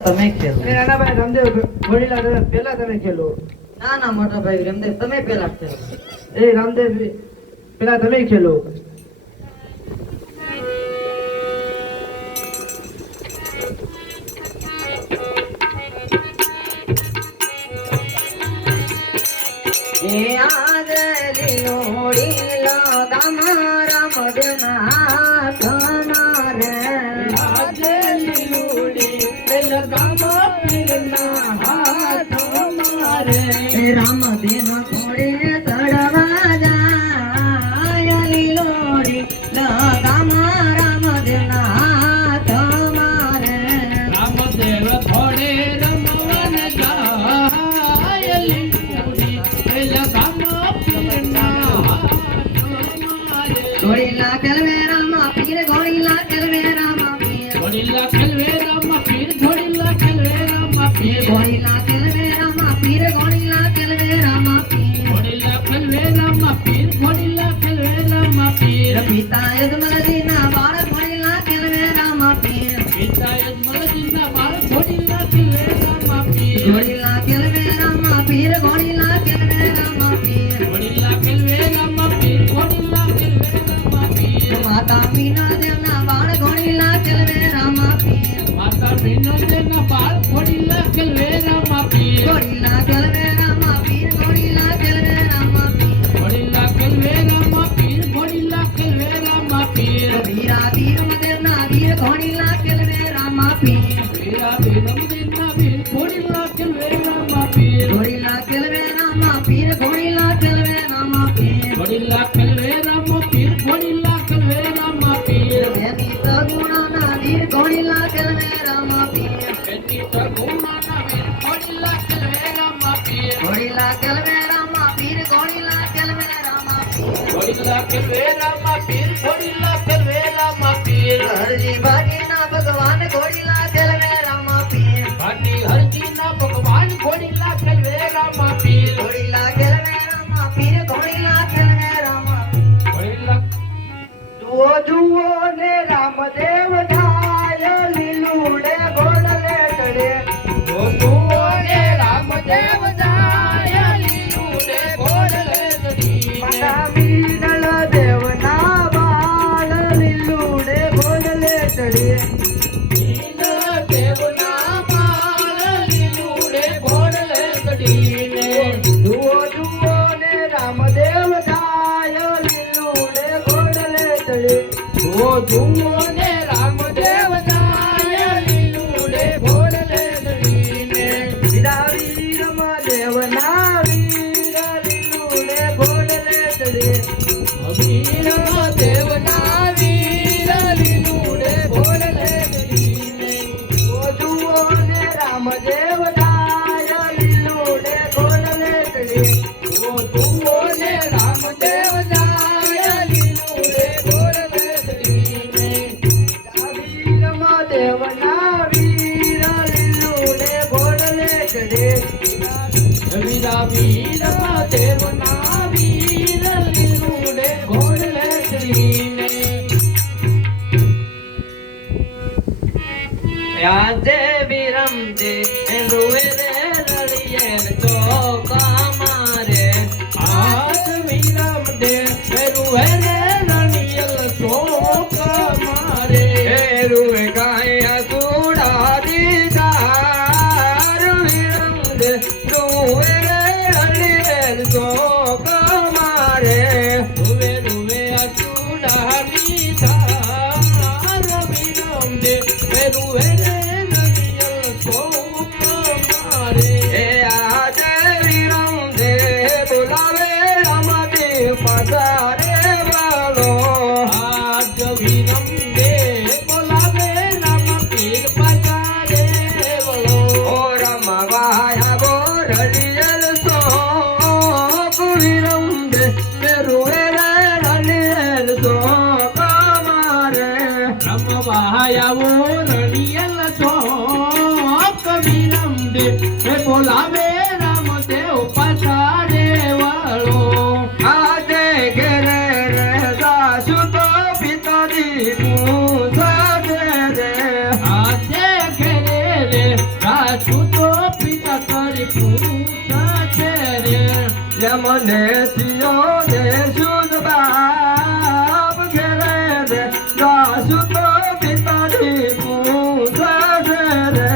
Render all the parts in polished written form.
તમે ખેલો. નાના ભાઈ રામદેવ ઘોડીલા તમે પહેલા તમે ખેલો. ના ના મોટા ભાઈ રામદેવ તમે પહેલા ખેલો. એ રામદેવ પહેલા તમે ખેલો. એ આદલી નોડીલા તમારા મદના તમારે આદલી નોડી લગામા પીરના હાથ મારે રામદેવ ઘોડે ચડવા જાય લીલોડી લગામા રામદેવના હાથ મારે રામદેવ ઘોડે રમવન જાય લીલોડી લગામા પીરના હાથ મારે ઘોડીલા કલવે રામા પીર ઘોડીલા કલવે રામા પીર ઘોડીલા કલવે રામા પીર ઘોડીલા કલવે રામા પીર ઘોડીલા કલવે રામા પીર ઘોડીલા કલવે રામા પીર ઘોડીલા કલવે રામા પીર ઘોડીલા કલવે રામા પીર પિતા યજમલજીના બાળ ઘોડીલા કલવે રામા પીર પિતા યજમલજીના બાળ ઘોડીલા કલવે રામા પીર ઘોડીલા કલવે રામા પીર ઘોડીલા કલવે રામા પીર ઘોડીલા કલવે રામા પીર ઘોડીલા કલવે રામા પીર માતા મીના દેવના બાળ ઘોડીલા કલવે રામા પીર માતા મીના દેવના બાળ ઘોડીલા કલવે રામા પીર ઘોડીલા કલવે રામા પીર ઘોડીલા કલવે રામા પીર ઘોડીલા કલવે રામા પીર ઘોડીલા કલવે રામા પીર વીરા વીર દેવના વીર ઘોડીલા કલવે રામા પીર વીરા વીર દેવના વીર ઘોડીલા કલવે રામા પીર ઘોડીલા કલવે રામા પીર ઘોડીલા કલવે રામા પીર ઘોડીલા કલવે રામા પીર ઘોડીલા કલવે રામા પીર બેની તગુણાના વીર ઘોડીલા કલવે રામા પીર બેની તગુણાના વીર ઘોડીલા કલવે રામા પીર ઘોડીલા કલવે રામા પીર ઘોડીલા કલવે રામા પીર ઘોડીલા કલવે રામા પીર ઘોડીલા કલવે રામા પીર હરજી ભાટીના ભગવાન ઘોડીલા કલવે રામા પીર ભાટી હરજીના ભગવાન ઘોડીલા કલવે રામા પીર ઘોડીલા કલવે રામા પીર ઘોડીલા કલવે રામા ઘોડીલા જુઓ જુઓ ને રામદેવ થાય લીલુડે ઘોડલે ચડે. જુઓ ને રામદેવ જાય લીલુડે ઘોડલે ચડી માતા મીનળ દેવના બાળ લીલુડે ઘોડલે ચડે. દેવના બાળ લીલુડે ઘોડલે ચડીને જુઓ જુઓ ને રામદેવ થાય લીલુડે ઘોડલે ચડે. જુઓ ને રામદેવ જાય લીલુડે ઘોડલે ચડીને વીરા વીરમ દેવના વીર લીલુડે ઘોડલે ચડે. વીર દેવના વીર લીલુડે ઘોડલે ચડીને જુઓ જુઓ ને રામદેવ થાય લીલુડે ઘોડલે ચડે. જુઓ ને રામદેવ જાય લીલુડે ઘોડલે ચડીને વીરમ દેવના વીર લીલુડે ઘોડલે ચડે. વીરા વીર દેવના વીર લીલુડે ઘોડલે ચડીને યાદે વિરમ દે રૂવે રે રળિયે ચોકા મારે આજ વિરમ દે રૂવે રે રળિયે ચોકા મારે રૂવે ગાયા સુડા દીદાર વિરમ દે રૂવે રે રળિયે ચોકા મારે રૂવે રૂવે સુડા દીદાર વિરમ દે રૂવે રે રળિયે ચોકા મારે એ આજે વિરમ દે બોલાવે રામદેવ પધારે વાલો. આજ વિરમ દે બોલાવે રામ પીર પધારે વળો ઓ રમવાયા ગોરડિયલ સોપ વિરમ દે રૂવે રે રણિયલ સોપ મારે. રમવાયાવો રણિયલ ચોક વિરમ દે બોલાવે રામદેવ પધારે વળો આજે ઘેરે રે જાસુ તો પિતાજી પૂછા દે. આજે ઘેરે રે છૂટો પિતા કરી પૂછે રે યમને સિયો ને શુદ્ધ બાપ ઘેરે રે દાસુ તો પિતાની પૂછે રે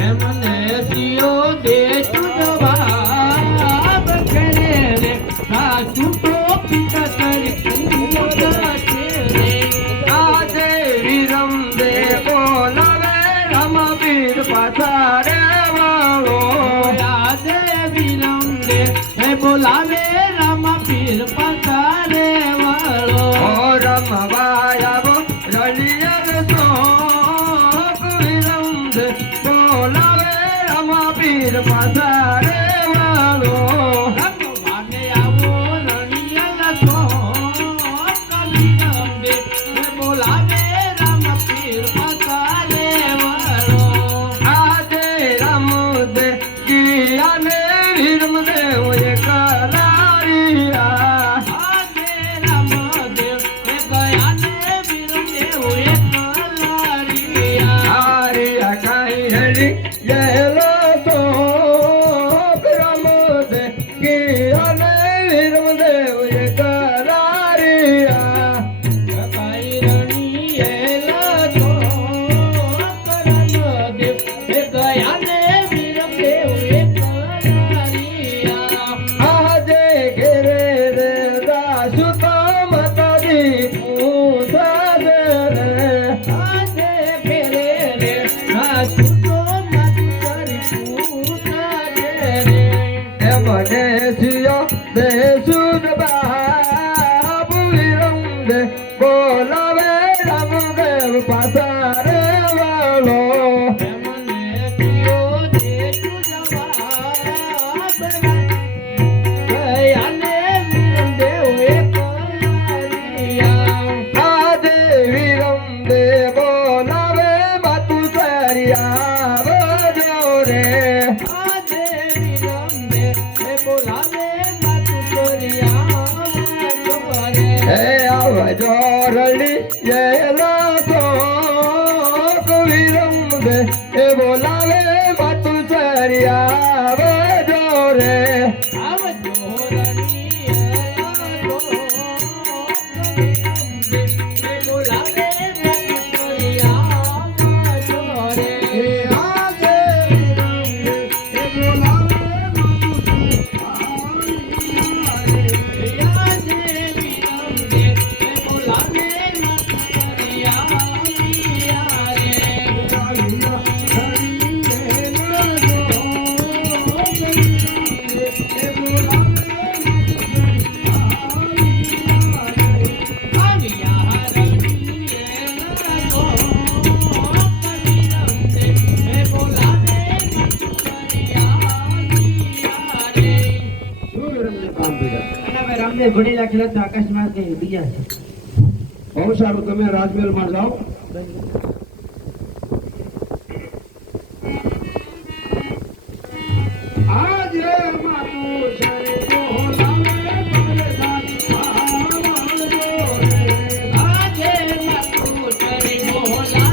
યમને સિયો દે શુદ્ધ બાપ ઘેરે રે દાસુ તો પિતા કરી પૂછે રે આજે વિરમ દે બોલાવે રમવીર પાછારે વાળો આજે વિરમ દે બોલાવે રામ પીર પધારે વાળો રમવાયા રલિયર શોક વિરમ દે બોલાવે રામ પીર પધારે વાળો રમવાને આવો રલિયર શોક વિરમ દે બોલાવે રામ પીર પધારે વાળો આજે રામ દે કિયાને વિરમ દેવ બોલાવે રામદેવ પાછારે વાળો આજે વિરમ દે બોલાવે માતું સરિયા બજો રે આજે વિરમ દે બોલાવે માતું સરિયા હે આવજો રલી યેલા તો વિરમ દે એ બોલાવે માતું સરિયા આવજો રે આવજો રલી યેલા તો બોલાવે માતું સરિયા આવજો રે આજે વિરમ દે એ બોલાવે રામદેવ ઘડી રાખેલા તો આકાશમાં કઈ બીજા છે બહુ સારું તમે રાજમહેલમાં જાઓ આજે માતું શરીર બોલાવે આજે માતું શરીર બોલાવે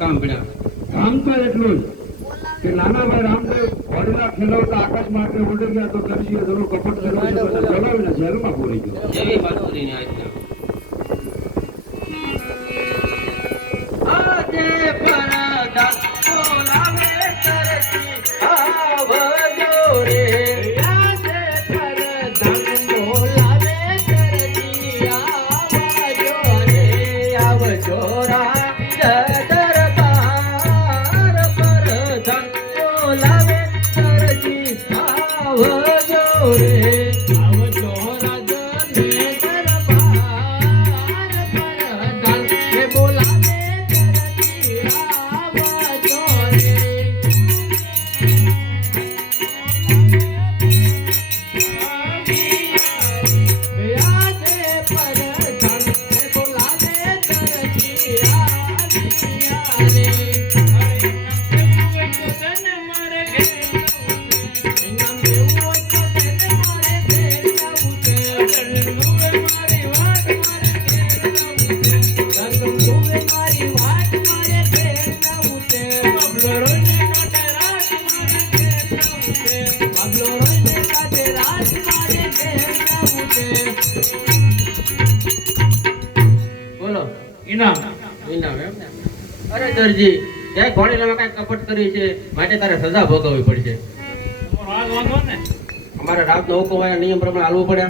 કામ પડ્યા કામ તો એટલું જ કે નાના ભાઈ રામદેવ વડલા ખેલવતા આકાશ માટે ઉડી ગયા તો કરશી જરૂર કપટ ચલાવીને જેલમાં પૂરી ગયો એવી માતુરીને આજ્ઞા આજે પરદાન બોલાવે તરતી ઇનામ ઇનામ એમ ને? અરે દરજી, ક્યાંય ભણેલામાં કાંઈ કપટ કરી છે, માટે તારે સજા ભોગવવી પડશે. તમારો હાલ વાંધો ને અમારે રાતનો હુકમ હોય, નિયમ પ્રમાણે હાલવું પડે.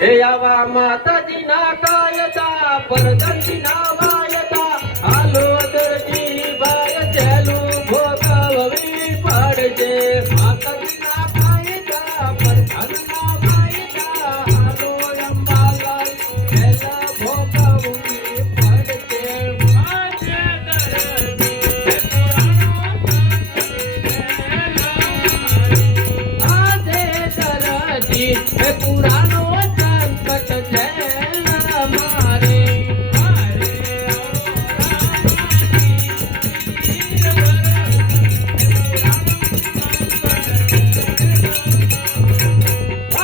હે આવા માતાજી ના કાયદા, પરદંતી ના વાયદા, હાલો દરજી ભાઈ ચેલું ભોગવવી પડશે. માતાજી ના કાયદા, પરદંતી ના વાયદા, હાલો અંબાલાલ ચેલા ભોગવવી પડશે. આજે દરજી એ પુરાણો સંકટ છે મારે.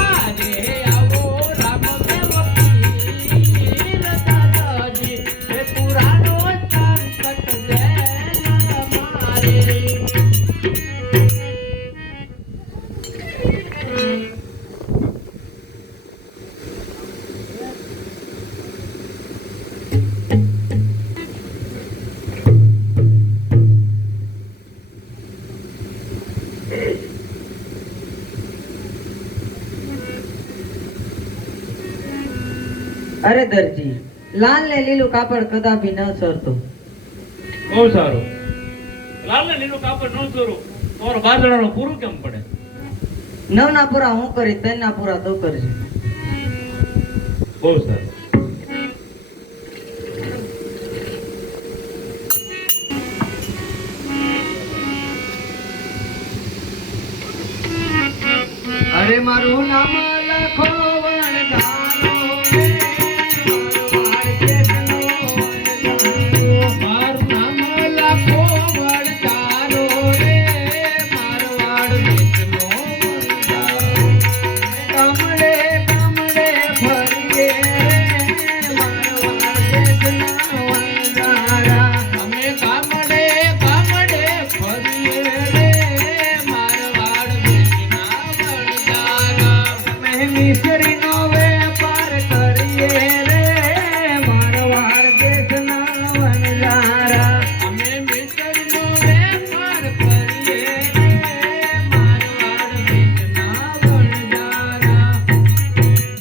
આજે આવો રામ દેવ પીર દરજી એ પુરાણો સંકટ છે મારે. અરે દરજી, લાલ ને લીલું કાપડ કદાપી ન સરતું. બહુ સારું. લાલ ને લીલું કાપડ ન ચોરું તમારો બાજરાનું પૂરું કેમ પડે? નવના પૂરા હું કરી, તેના પૂરા તું કરજે. બહુ સારું. અરે મારું નામ લખો વણધારો રે, મારવાડ દેશનો વણધારો. મારું નામ લખો વણધારો રે, મારવાડ દેશનો વણધારો. કમળે કમળે ફરીએ રે, મારવાડ દેશના વણધારા. અમે કમળે કમળે ફરીએ રે, મારવાડ દેશના વણધારા. અમે મિસરીનો વેપાર કરીએ રે, મારવાડ દેશના વણધારા. અમે મિસરીનો વેપાર કરીએ રે, મારવાડ દેશના વણધારા.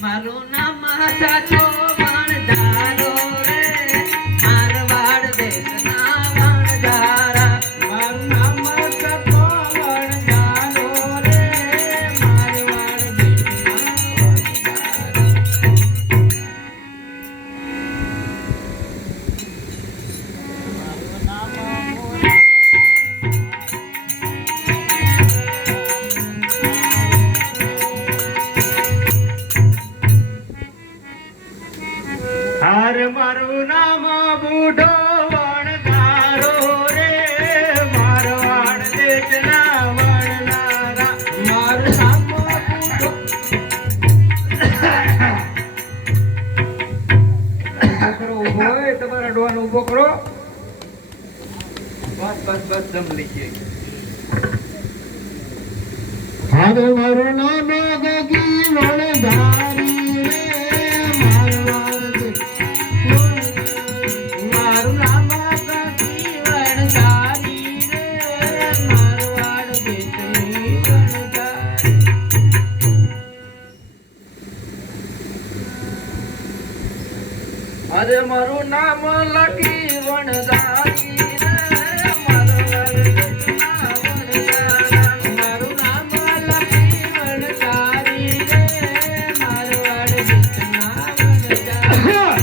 મારું નામ સાચો વણધારો રે, મારવાડ દેશના વણધારા. મારું નામ સતો વણધારો રે, મારવાડ દેશના વણધારા. હાર મારું નામ બુઢો વણધારો રે, મારવાડ દેશના વણધારા. મારું નામ બુઢો. છોકરો ઊભો હોય, તમારા ડોહાને ઊભો કરો. બસ બસ બસ, દમ લઈ જાય. હવે મારું નામ ગગી વણધારી રે, મારવાડ મારું નામ ગગી વણધારી રે, મારવાડ દેશની વણધારી. અરે મારું નામ લકી વણધારી રે, મારવાડ દેશના વણધારા. મારું નામ લકી વણધારી રે, મારવાડ દેશના વણધારા.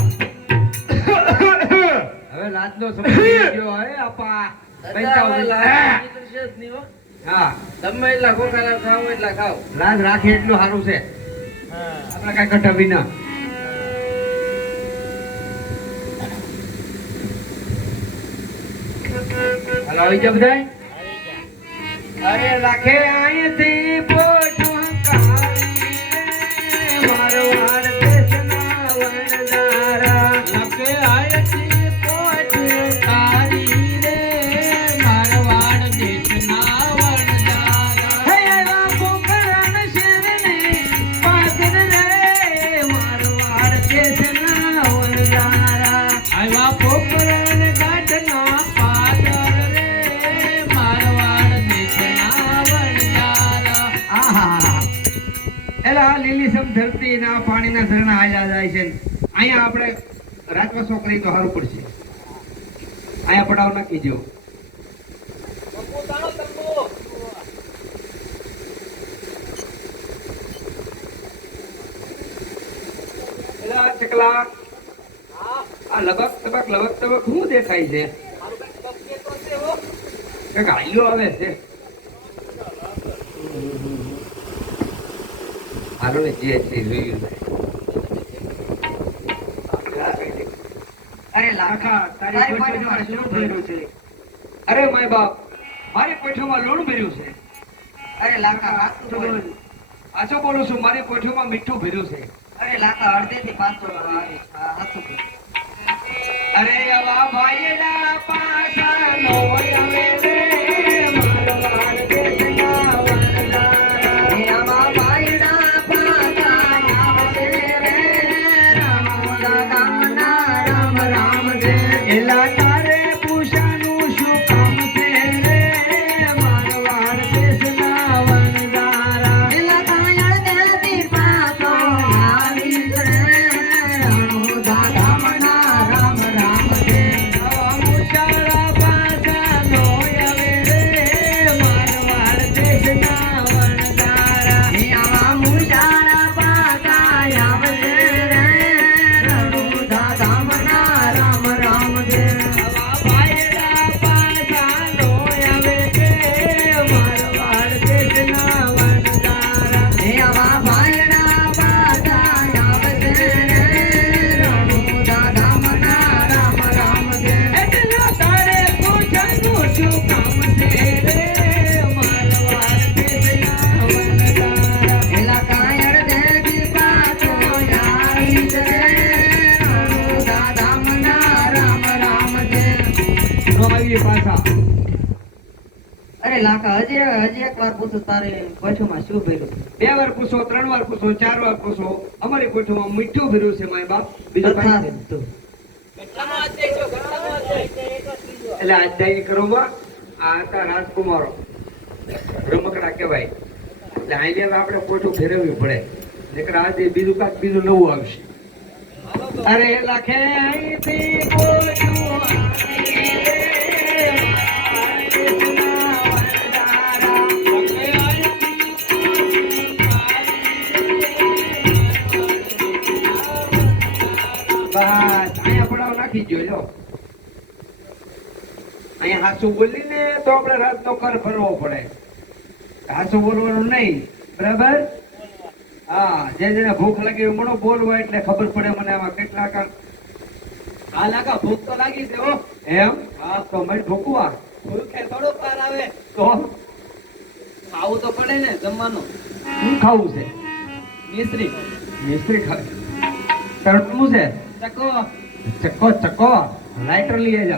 હવે લાજનો સમય થઈ ગયો હે આપા. પૈસા ઉભી. હા, તમે એટલા ખોખા ખાવ એટલા ખાવ. લાજ રાખે એટલું સારું છે. આપણે કઈ કઢા વિના. હાલો, આવી જા બધાય. અરે લાખે અહીંથી પોઠું કાઢી રે, મારવાડ દેશના વણધારા. લાખે અહીંથી પોઠું કાઢી રે, મારવાડ દેશના વણધારા. હે આવા પોકરણ શેરને પાદર રે, ધરતી ના પાણીના ઝરણા હાલ્યા જાય છે. અહીંયા આપણે રાતવાસો કરી તો સારું પડશે. અહીંયા પડાવ નાખી જો. એલા ચકલા, આ લબક તબક શું દેખાય છે? કંઈક હાલ્યો આવે છે. હાલો ને જે છે જોયું. અરે લાખા તારી કોઠીમાં શું ભર્યું છે? અરે માય બાપ, મારી કોઠીમાં લૂણ ભર્યું છે. અરે લાખા હાથું બોલ. આછો બોલું છું, મારી કોઠીમાં મીઠું ભર્યું છે. અરે લાખા અડધેથી પાછો હાથું બોલ. અરે આવા ભાઈના પાછાનો આવે રે મારવાડ દેશના વનદારા. હે આવા ભાઈડા પાછા આવે રે રામ દામના રામ રામ જય. એલા તારે પૂછાનું શું કામ છે રે મારવાડ દેશના વનદારા. એલા કાયળ દેતી પાછો આવી રે રામ દામના રામ રામ જય. આવા મુશાળા પાછાનો આવે રે મારવાડ દેશના વનદારા. હે આવા મુશાળા પાછા આવે રે રામ દામના રામ રામ જય. આવા ભાઈડા પાછાનો આવે રે મારવાડ દેશના વનદારા. હે આવા ભાઈડા પાછા આવે રે રામ દામના રામ રામ જય. એટલા તારે પૂછાનું શું કામ છે રે મારવાડ દેશના વનદારા. એલા કાયળ દેવી પાછો આવી રે દામના રામ રામ જય. નો આવી પાછા. અરે લાખા હજી એક વાર પૂછું, તારે કોઠીમાં શું ભર્યું છે? 2 વાર પૂછો, 3 વાર પૂછો, 4 વાર પૂછો. અમારી કોઠીમાં મીઠું ભર્યું છે માય બાપ, બીજું કાંઈ નથી. તો એટલે આજદાયી કરવામાં આ હતા રાજકુમારો, રમકડા કહેવાય. એટલે આઈને હવે આપણે કોઠું ફેરવવી પડે, નહીંતર આજે બીજું નવું આવશે. અરે લખે અહીંથી કોઠું આવી રે બસ અહીંયા પડાવ નાખી ગયો લ્યો. અહીંયા હાસુ બોલી ને તો આપણે રાતનો કર ભરવો પડે. હાસુ બોલવાનું નહીં, બરાબર? હા, જેને ભૂખ લાગી હોય મળો બોલવા એટલે ખબર પડે મને આમાં કેટલા કાળ. હા લાગા, ભૂખ તો લાગી છે હો. એમ? હા તો મળી ભૂખવા ભૂખે થોડું પાર આવે, તો ખાવું તો પડે ને જમવાનું. શું ખાવું છે? મિશ્રી મિસ્ત્રી ખાવ. તરફનું છે ચકો, ચક્કો લાઇટર લઈ આવજો.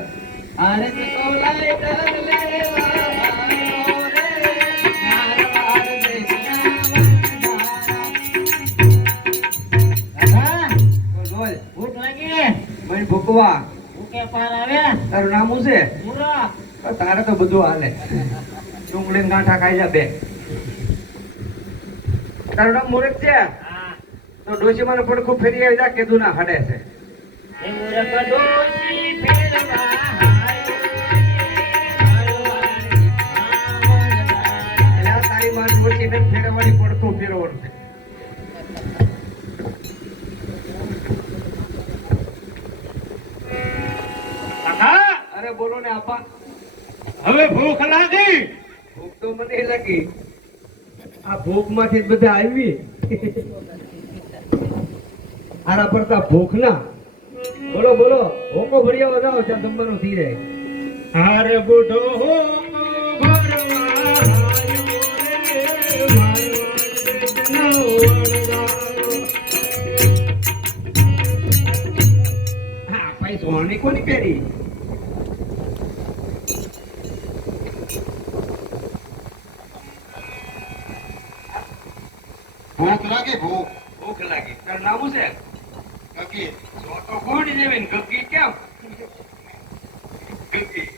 અરે ચકો લાઈટર લેવા આવ્યો રે મારવાડ દેશના વનદારા. બોલ. ભૂખ લાગી, મને ભૂખવા. ભૂખે પાર આવ્યા. તારું નામ શું છે? મુરા તારે તો બધું હાલે. ડુંગળી ગાંઠા ખાઈ જા બે. તારું નામ મુરત છે? હા, તો ડોશી મને પડખું ફેરી આવી જા, કીધું ના હડે છે. એ મુરા કડોશી ફેરવા આવ્યો મારવાડ દેશના વનદારા. એટલે આ તારી માં ડોશી ને ફેરવવાની પડખું ફેરવવાનું છે. કાકા, અરે બોલો ને આપા. હવે ભૂખ લાગી. ભૂખ તો મને લાગી. આ ભૂખ માંથી જ બધા આવી. આના પડતા ભૂખ ના. બોલો બોલો, હોકો ભર્યા વધાવો છે, જમવાનું થઈ જાય. હારે બુઢો ભરવા આવ્યો રે મારવાડ દેશનો વનદારો. હા, ભાઈ સોની કોની પહેરી? ભૂખ લાગી ભૂખ ભૂખ લાગી. તારું નામ શું છે? લાગી જો તો ઘોડી જેવી ને ગગી કેમ? ગગી.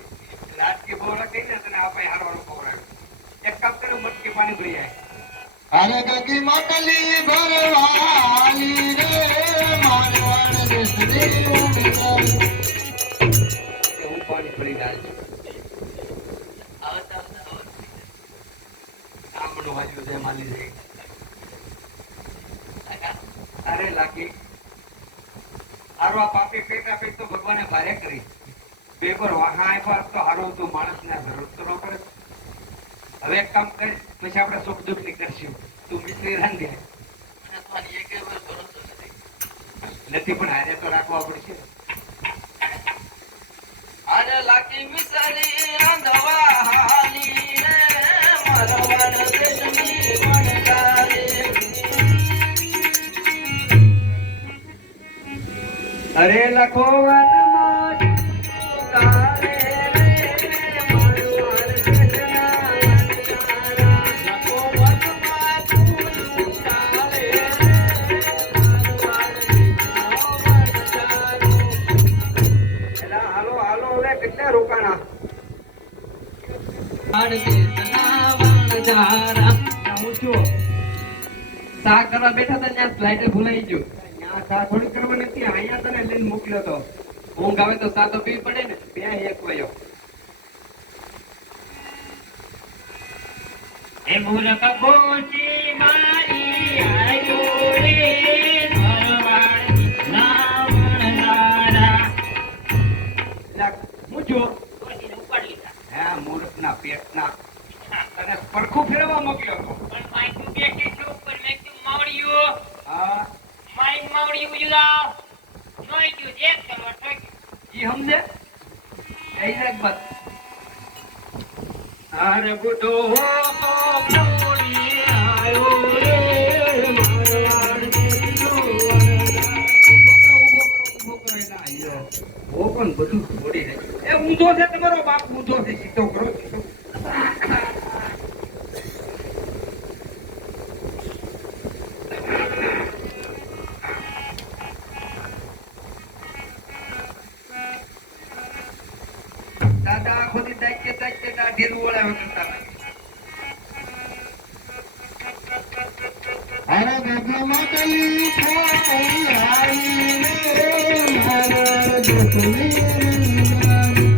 રાજકી બોરા કહીને તને આપણે હારવાનું ખવડાવ્યું. એક કાપ કરે મટકી પાણી ભરી જાય. અરે કાકી માટલી ભરવાલી રે મારવાડ દેશની વણગારી. કે હું પાણી ભરી નાખજો. આમણું વાંચ્યું છે માલી છે. અરે લાગી હારો આ પાપે પેટા પેટ તો ભગવાને ભારે કરી. પેપર વાહા આપ્યા તો હારો તો માણસને જરૂર તો ન કરે. હવે એક કામ કર, પછી આપણે સુખ દુઃખ ની કરશું. તું મિશ્રી રાંધી લે. નથી પણ હારે તો રાખવા પડશે. અરે લાકી મિસરી રાંધવા હાલી રે મારવાડ દેશની વણગારી. અરે લખો વનમાં તારે રે મારવાડ દેશના વણગારા. લખો વનમાં તું તારે રે મારવાડ દેશના વણગારા. એલા હાલો હાલો હવે કેટલા રોકાણા? હું છું. શાક કરવા બેઠા હતા ત્યાં સ્લાઇડર ભૂલાઈ ગયું. ત્યાં સા થોડી કરવાની હતી, અહીંયા તને લઈને મોકલ્યો તો. ઊંઘ આવે તો સા તો પીવી પડે ને. ત્યાં એક વયો. એ મૂરખ ગોચી મારી આયો રે ભરવાડ ના વણગારા. લા, હું છું. ગોચીને ઉપાડી લીધા. હા, મૂર્ખના પેટના. તને પડખું ફેરવા મોકલ્યો તો. પણ માયકું બેઠી છે ઉપર મેં કીધું માવડિયું. હા, માયક માવડિયું ઉજુ લાવ. નોઈ ગયું જે કરવા ઠોક્યું. ઈ સમજે? એ જ બસ. અરે બુઢો મોડી આયો રે મારવાડ દેશનો વણગારા. ઉભો કરો એના આયો. ઓ પણ બધું છોડી દે. એ ઊંધો છે તમારો બાપ, ઊંધો છે. સીધો કરો, સીધો. દાદા આખો દી દાઈ કે દાઢી ઓળાવે કરતા નથી. અરે કાકી માટલી ભરવાલી રે મારવાડ દેશની વણગારી.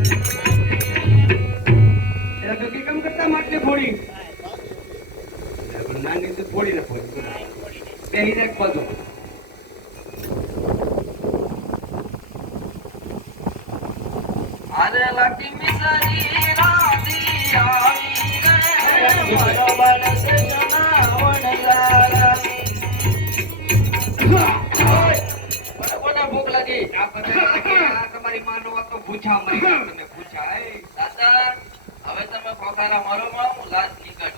એટલે ગગી કેમ કરતા માટલી ફોડી? નાની તો ફોડી ને ફોડી. બેહીને એક બાજુ. અરે લાકી મિસરી રાંધી આવી રે મારવાડ દેશના વણગારા. કોને ભૂખ લાગી? આ બધા કે આ તમારી માનો વાત તો પૂછા મરી ગયા તને પૂછા. એ દાદા હવે તમે ખોખારા મારો માં હું લાજ નીકળું.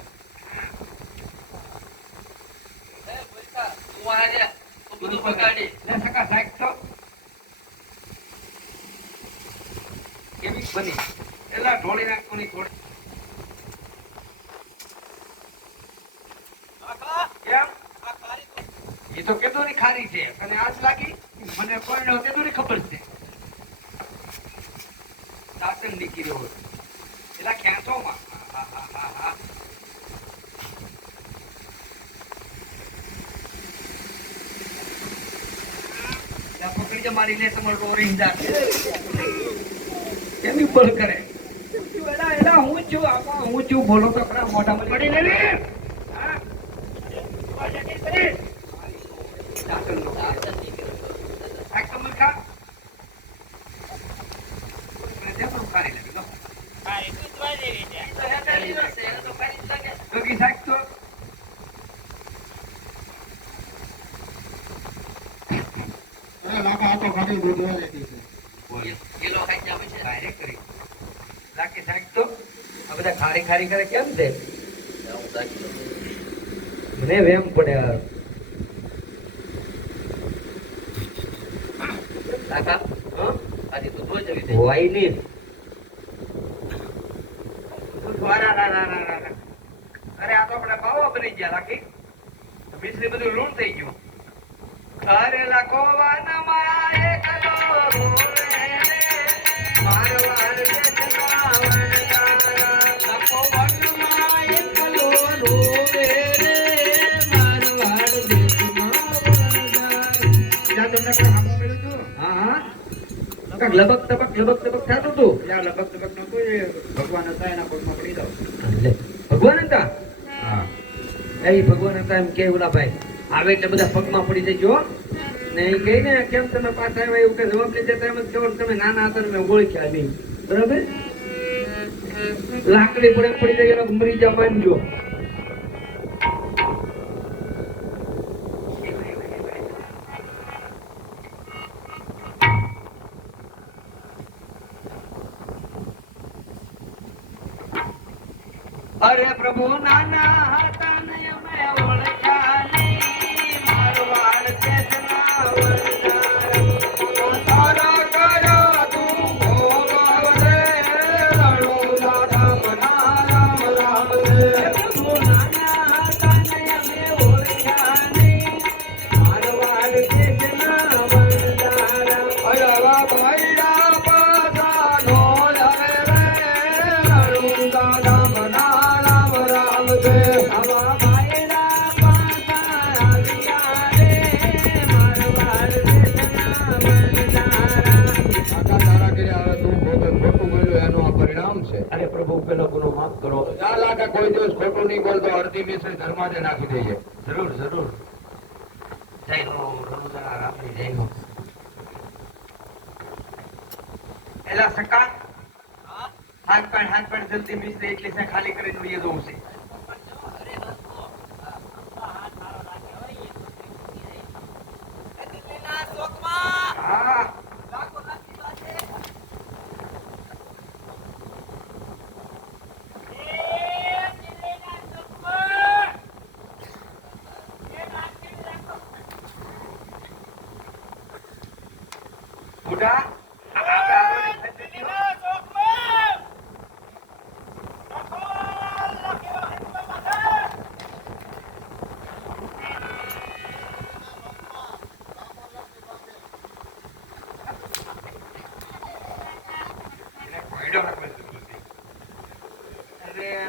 એ બોલતા તું આજે તું બધું બગાડી. લે સકા સાહેબ તો કેવી બની? એલા ઢોળી નાખવાની થોડી. કેમ? એ તો કેતો ની ખારી છે. તને આજ લાગી? મને કોઈ નો કેતો ની ખબર છે. દાંતણ નીકળ્યો હોય. એલા ખેંચો માં. પકડી જ મારી લે તમારો ઓરિંદા. કેમ બળ કરે? એલા હું છું આમાં, હું છું. બોલો તો ખરા, મોઢામાં પડી લે. હા, દાંતણ નો. આ કમર ખા. મને દે પણ ખારી લાગે તો. ખારી દૂધ વાળી છે. ગગી સાહેબ તો અરે લાકા આ તો ખાલી દૂધવા લેતી છે. કિલો ખાઈ જાવ છે. ડાયરેક્ટ કરી લાગે સાહેબ તો. આ બધા ખારી ખારી કરે કેમ છે? મને વેમ પડે. કાકા હા, આજે તો બહુ જવી દે. હોય નહીં. અરે આ તો આપડા બાવા બની ગયા રાખી. મિશ્રી બધું લૂણ થઈ ગયું. અરે લખો વનમાં એકલો રોવે રે મારવાડ દેશના વણગારા. લખો વનમાં એકલો રોવે રે કાંઈક લબક તબક થતું હતું. ત્યાં લબક તબક નહોતું, એ ભગવાન હતા એના પગમાં પડી જાવ. લે, ભગવાન હતા હા. એ ભગવાન હતા એમ કે ઓલા ભાઈ આવે એટલે બધા પગમાં પડી જજો હો. ને એ કહે ને કેમ તમે પાછા આવ્યા એવું કે જવાબ લઈ જતા એમ જ કહો તમે નાના હતા ને મેં ઓળખ્યા નહીં. બરાબર લાકડી પડે પડી જાય એટલે મરી જા માનજો. અરે પ્રભુ નાના હતા ને અમે ઓળખ્યા નહીં. મારવાડ કેસના વરદાન તારા કર્યા તું ભોગવ રે. રણુલા રામના રામ રામ રે. પ્રભુ નાના હતા ને અમે ઓળખ્યા નહીં. મારવાડ કેસના વરદાન અરવા ભૈયા પાસા નો આવે રે. રણુલા રામના આવા ભાઈડા પાસા આવ્યા રે. મારવાડ દેશના બંધારા. કાકા તારા કર્યા હવે તું પોતે ખોટું બોલ્યો એનું આ પરિણામ છે. અરે પ્રભુ પેલો ગુનો માફ કરો. ચાલ આકા કોઈ દિવસ ખોટું નહીં બોલતો, અડધી મિશ્રી ધર્માદે નાખી દઈએ. જરૂર જરૂર. જય હો રણુજા રામની જય હો. એલા સકા હાથ પણ જલ્દી મિશ્રી એટલી છે ખાલી કરીને ઉઈએ જવું છે. હા બુઢા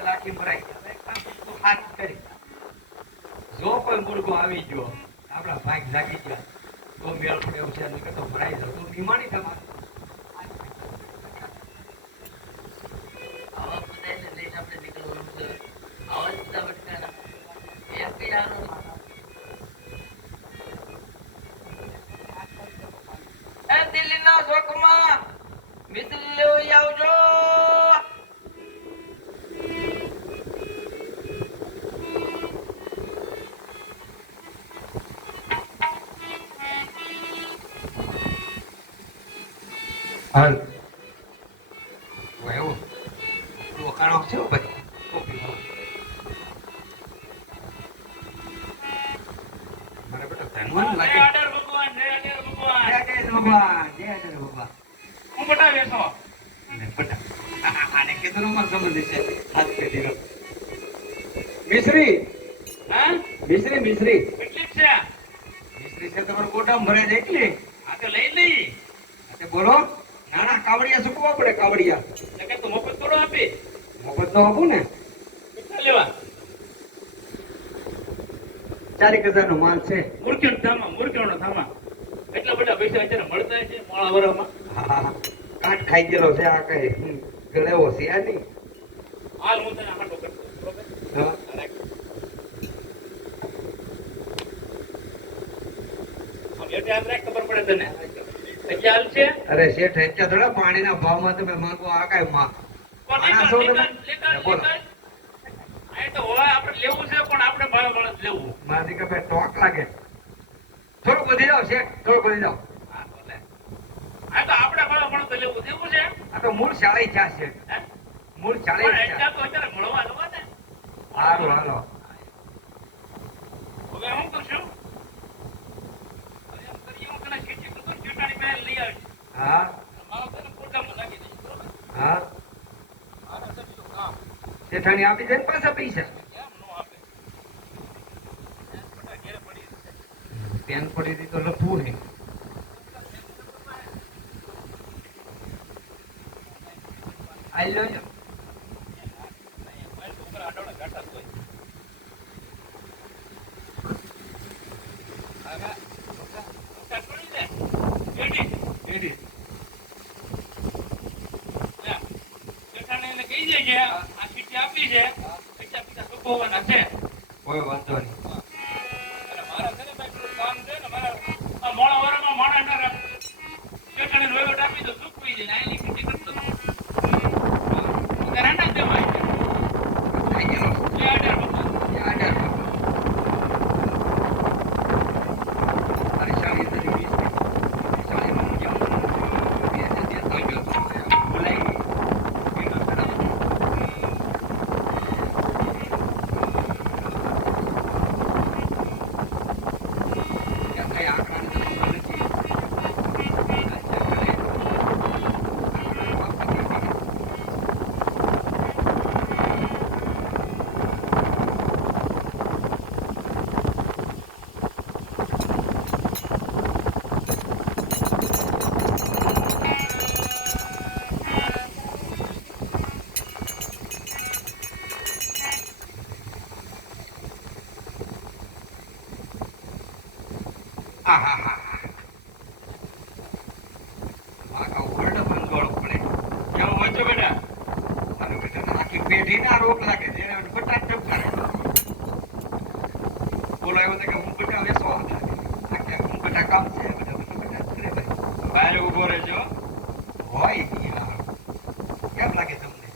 લાખી ભરાઈ તું હાથ કરી જો કોઈ મુર્ગો આવી ગયો આપણા ભાગ લાગી ગયા તો મેળ પડે એવું છે નકર તો ભરાઈ જાવ તું નિમાણી તમારે આવા બધાને લઈને આપણે નીકળવાનું છે. આવા જ બધા ભટકારા એક કઈ આનો એ દિલ્હીના શોકમાં મિત્ર લેવી આવજો. હાલ એવું વખાણો છે ભાઈ કોપી મારા બેટા ધનવાન લાગે. જય આદર ભગવાન, જય આદર ભગવાન. જય જય ભગવાન, જય જય ભગવાન. હું બટા બેસો. અને બેટા આને કેતનોમાં સંબંધ છે હાથ પેટીનો. મિશ્રી હા મિશ્રી કેટલી છે? મિશ્રી છે તમારે ગોડામ ભરે છે એટલી. આ તો લઈ લઈ. તે બોલો નાના કાવડિયા સુકવા પડે કાવડિયા. નકર તો મફત થોડો આપે. મફત નો આપું ને કેટલા લેવા? 4000 નો માલ છે. મૂર્ખીઓનો થામા. એટલા બધા પૈસા અત્યારે મળતા છે મોળા વરમાં. હા કાટ ખાઈ ગયેલો છે આ કઈ ગળેવો છે આ નહીં. હાલ હું તને હાટો કરતો. બરોબર? હા. આમ એટલે યાદ રાખ, ખબર પડે તને. એટલે હાલ છે. અરે શેઠ હેચ્યા થોડા પાણીના ભાવમાં તમે માંગો આ કઈ માં માણસો તમે બોલો આ તો હોય આપણે લેવું છે પણ આપણે ભાવ વાળા જ લેવું. મારી કે ભાઈ ટોક લાગે. થોડુંક વધી જાઓ શેઠ થોડુંક વધી જાઓ. હા, ભલે. આ તો આપણે ભાવ વાળા તો લેવું દેવું છે. આ તો મૂળ શાળી ચા છે. હે? મૂળ પણ શાળી એટલા ચા. તો અત્યારે મળવા જવા ને. હાલો હાલો હવે હું કરશું? હવે એમ કરીએ, હું તને ખીચી કીધું, ચૂંટણી પહેલ લઈ આવીશ. હા મારો તને પ્રોગ્રામમાં નાખી દઈશ. બરોબર? હા મારે છે બીજું કામ. શેઠાણી આપી દે ને પાછા પૈસા. કેમ નો આપે? બધા ઘેરે પડી છે. પેન પડી હતી તો લખવું હે. આઈ લો છો. મારા છોકરા આડોળા ગાંઠા જ હોય. હવે, પડી જાય. એડી. સમજાય છે આ ચીઠી આપી છે પૈસા પૈસા ચૂકવવાના છે કોઈ વાંધો નહીં. અને મારા ઘરે ભાઈ પેલું કામ છે ને મારા આ મોડા વાળામાં મોડા ના રાખ કેટાને વહીવટ આપી દો ચૂકવી દે આની ચીઠી કરતો પગાર ના દેવાય થઈ ગયો. એ આડર બાપા એ આડર બાપા. અરે ચાલી તો 20 ચાલી નું જાવ. બે જે દેતો ગયો. બોલાઈ ગઈ. એનો ખરાબ. ત્યાં કઈ આંકડા નથી. આહાહા. આખા વર્લ્ડ બંધોળો પડે. કેવું વાંચો બેટા મારો બેટાને આખી પેઢીના રોગ લાગે છે. એને બટાટ ટપકારે. બોલાવ્યો તો કે હું બેટા વેસો હતા. હું બેટા કામ છે. બેટા કરે ભાઈ. બહાર ઉભો રહેજો હોય ઈ હારો. કેમ લાગે તમને?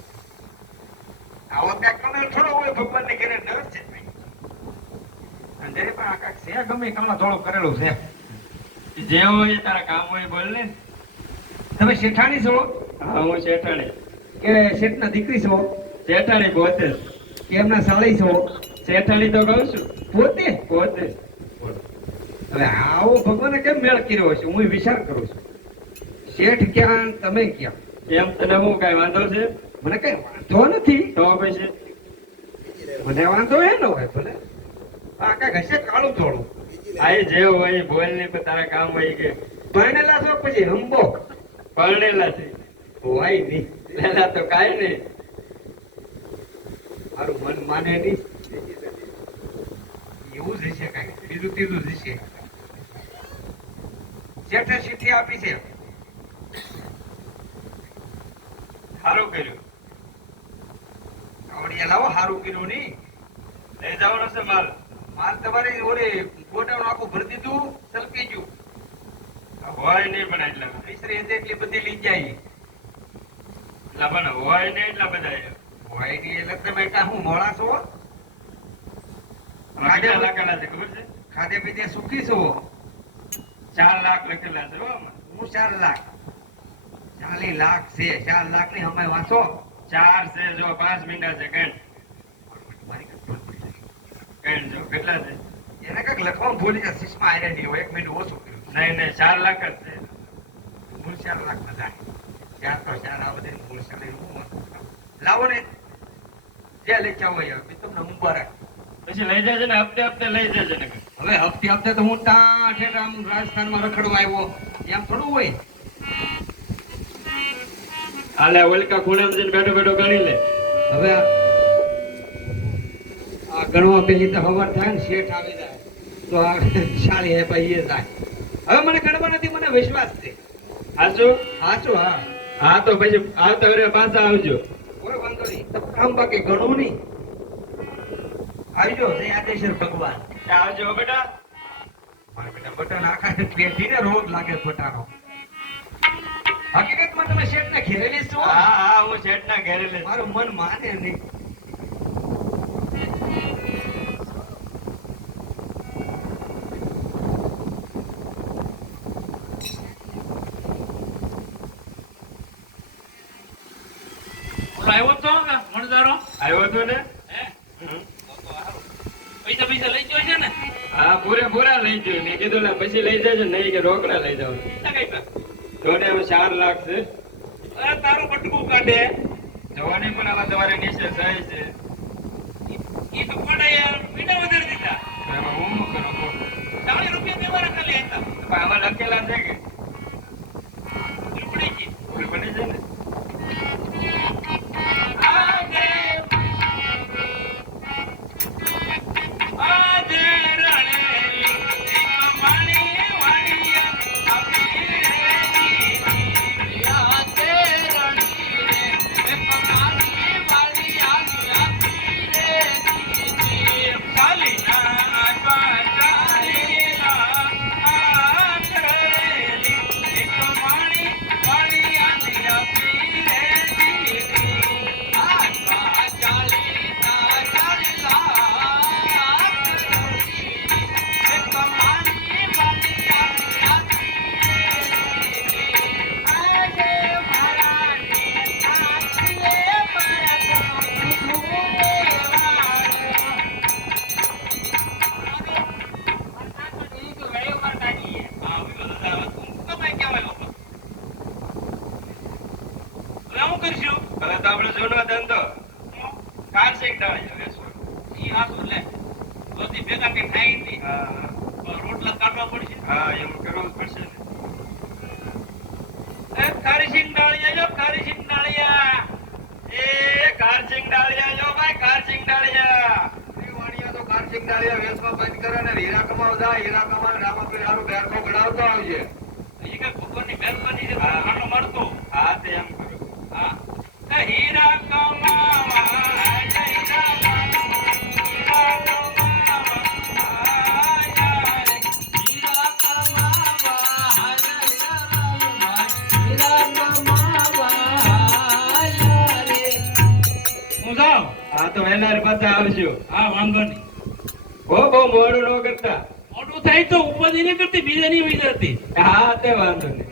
આવો કાંઈક કમેલ થોડો હોય ભગવાનને ઘરે ડર છે ભાઈ. અને જ્યારે પણ આ કાંઈક છે ગમે એ કામમાં થોડું કરેલું છે. જે હોય તારા કામ હોય બોલ ને તમે શેઠાણી છો હા હું શેઠાણી કે શેઠના દીકરી છો શેઠાણી પોતે કે એમના સાળી છો? શેઠાણી તો કહું છું પોતે. પોતે હવે આવો ભગવાને કેમ મેળ કર્યો હશે? હું વિચાર કરું છું. શેઠ ક્યાં ને તમે ક્યાં? એમ તને હું કઈ વાંધો છે મને કઈ વાંધો નથી. તો પછી મને વાંધો એ ન હોય ભલે. આ કાંઈક હશે કાળું થોડું. આ જે હોય એ બોલ ને પણ તારા કામ હોય કે પરણેલા છો પછી હંબો પરણેલા છે હોય નહીં. લેલા તો કાંઈ નહીં મારું મન માને નહીં. એવું જ હશે કાંઈક. બીજું ત્રીજું જ હશે. શેઠે ચિઠ્ઠી આપી છે. સારું કર્યું આવડિયા લાવો. સારું કર્યું નહીં. લઈ જવાનો છે માલ માલ તમારે ઓરે ગોડાઉન આખું ભરી દીધું. સલકી ગયું. હોય નહીં પણ એટલા મિસ્ત્રી એટલી બધી લઈ જાય. એટલા પણ હોય નહીં એટલા બધા હોય નહીં એટલે તમે કાં હું મોડા છો? કેટલા લાખના છે ખબર છે ખાધે પીધે સુખી છો? 4 લાખ લખેલા છે હો આમાં. હું 4 લાખ. 40 લાખ છે. 4 લાખ ની અમે વાંચો. 4 છે જો 5 મહિના છે ગણ મારી કાંઈક ભૂલ પડી ગઈ. ગણ જો કેટલા છે એને કાંઈક લખવાનું ભૂલી જાય. શીશમાં આયરન નહીં હોય. 1 મિનિટ ઓછું કર્યું. નહીં 4 લાખ જ છે મૂળ 4 લાખ બધા. 4 તો 4 આ બધે મૂળ 4 હું લાવો ને. જે લઈ જાવ હોય હવે તમને મુબારક. પછી લઈ જજે ને હપ્તે હપ્તે લઈ જજે ને હવે હપ્તે હપ્તે તો હું ત્યાં ઠેઠ આમ રાજસ્થાનમાં રખડવા આવ્યો. એમ થોડું હોય. હાલે ઓલકા ખૂણે જઈને બેઠો બેઠો ગણી લે હવે આ ગણવા પેલી તો ખબર થાય ને શેઠ આવી જાય તો આ શાળી હે ભાઈ એ જાય. હવે મને ગણવા નથી. મને વિશ્વાસ છે. હાચું સાચું. હા હા તો પછી આવતા વરે પાછા આવજો કોઈ વાંધો નહીં. કામ બાકી ગણવું નહીં. આવજો. જય આદેશ્વર ભગવાન. આવજો હો બેટા મારા બેટા બટન આખા પેઢીને રોગ લાગે બટાનો. હકીકતમાં તમે શેઠને ઘેરેલી છો? હા હા હું શેઠના ઘરે લે મારું મન માને નહીં. આવ્યો તો મણદારો આવ્યો તો ને પૈસા પૈસા લઈ ગયો છે ને હા પૂરેપૂરા લઈ ગયો મેં કીધું ને પછી લઈ જજો નહીં કે રોકડા લઈ જાવ જોને હવે 4 લાખ છે અરે તારું બટકું કાઢે જવાની પણ આવા તમારે નીચે જાય છે એ તો પડે યાર મીઠા વધારે દીધા એમાં હું કરું 40 રૂપિયા દેવાના ખાલી હતા આમાં લખેલા છે કે પડી ગઈ પડી જાય ને ભલે તો આપણે જૂનો ધંધો કારસિંગ ડાળીઓ વેચવાનો. ઈ હાથું લે બધી ભેગા કઈ થાય નહીં હા પણ રોટલા કાઢવા પડશે હા એવું કરવું જ પડશે ને. એ કારીસિંગ ડાળિયા જો કારીસિંગ ડાળિયા એ કારસિંગ ડાળિયા જો ભાઈ કારસિંગ ડાળિયા. એ વાણિયા તો કારસિંગ ડાળિયા વેચવા બંધ કરે ને હીરા કમાવ જાય. હીરા કમાવ રામાપીર હારું બેરખો ગણાવતો આવજે. ઈ કઈ ભગવાનની મહેરબાની છે આટલો મળતો હા તે એમ કરો. હા એ હીરા કમાવા હીરા કમાવા હીરા હું જાઉં હા તો વેનાર પાછા આવજો. હા વાંધો નહીં બહુ મોડું ન કરતા. મોટું થાય તો ઉપાધિ નહીં કરતી બીજાની વિચારતી હા તે વાંધો નહીં.